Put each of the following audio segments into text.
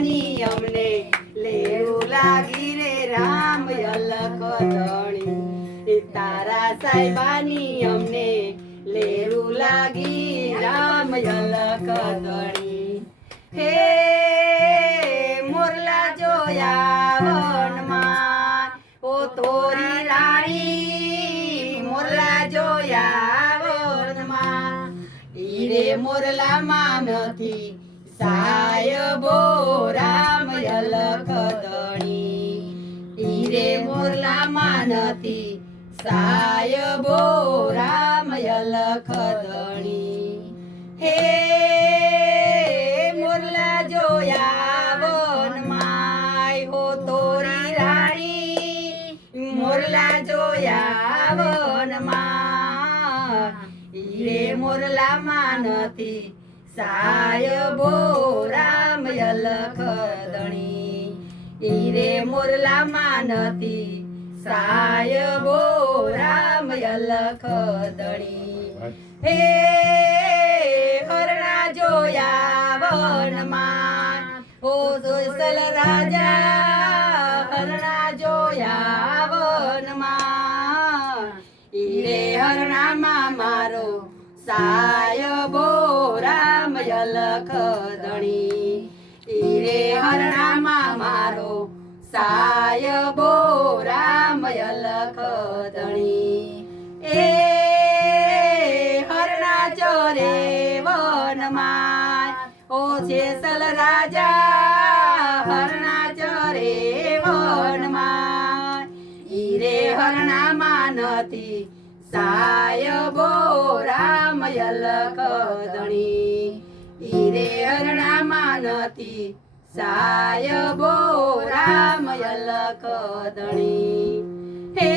સાહેબાની અમને લેવું લાગી રે રામ અલખ ધણી તારા સાહેબાની અમને લેવું લાગી રામ અલખ ધણી હે મોરલા જોયા વનમાં ઓ તોરી રાણી મોરલા જોયા વનમાં ઈરે મોરલામાં નથી સાયબો રામ અલખ ધણી ઈરે મોરલામાં નથી સાયબો રામ અલખ ધણી હે મોરલા જોયા વનમાં હો તોરી રાણી મોરલા જોયા વનમાં ઈરે મોરલામાં નથી સાયબો રામ અલખ ધણી ઈરે મોરલામાં નથી સાયબો રામ અલખ ધણી હે હરણા જોયા વનમાં ઓ જોસલ રાજા હરણા જોયા વનમાં ઈરે હરણામાં મારો સાયબો રામ અલખ ધણી ઈરે હરણામાં મારો સાયબો રામ અલખ ધણી એ હરણા ચોરે વનમાં ઓ જેસલ રાજા હરણા ચોરે વનમાં ઈરે હરણામાં નથી સાયબો રામ અલખ ધણી ઈરે હરણામાં નથી સાયબો રામ અલખ ધણી હે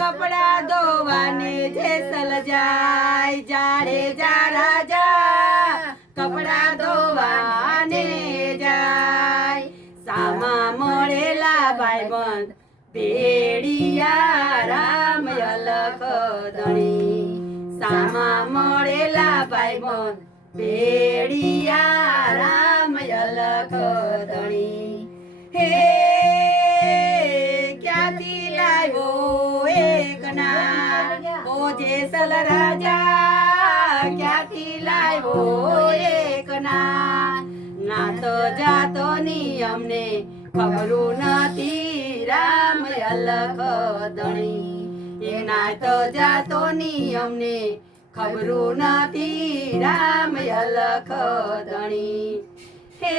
કપડા ધોવાને જેસલ જાય જાડે જા રાજા કપડા ધોવાને જાય સામા મળેલા ભાઈબંધ ભેડિયા રામ અલખ ધણી સામા મળેલા ભાઈબંધ ભેડિયા રામ અલખ ધણી હે ક્યાંથી લાવ્યો એક ના ઓ જેસલ રાજા ક્યાંથી લાવ્યો એક ના તો જાતો ની અમને ખબરું નથી રામ અલખ ધણી એના તો જાતો ની અમને ખબરું નથી રામ અલખ ધણી હે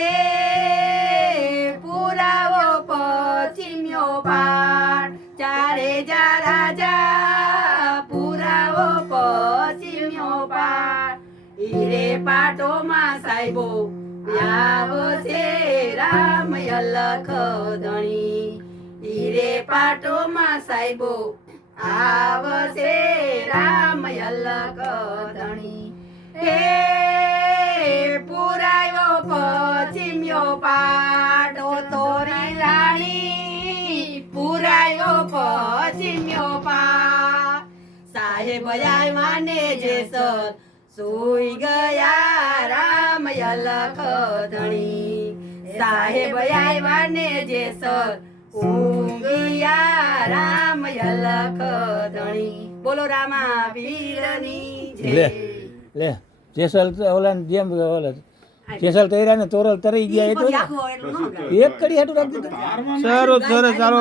પુરાવો પશ્ચિમ્યો પાટ ચારે જા રાજા પુરાવો પશ્ચિમ્યો પાટ ઈરે પાટોમાં સાહેબો આવશે રામ અલખ ધણી ઈરે પાટોમાં સાહેબો આવશે રામ અલખ ધણી હે પુરાયો પશ્ચિમ્યો પાટો તોરી રાણી પુરાયો પશ્ચિમ્યો પાટ સાહેબ આવ્યા ને જેસલ સુઈ ગયા રામ અલખ ધણી સાહેબ આવ્યા ને જેસલ ઊંઘિયા રામ અલખ ધણી બોલો રામા વીરની જય લે જેસલ ઓલા જેમ ઓલા જેસલ તૈરા ને તોરલ તરી ગયા એ તો એક કડી હાટું રાખી દીધું. સરસ સરસ ચાલો.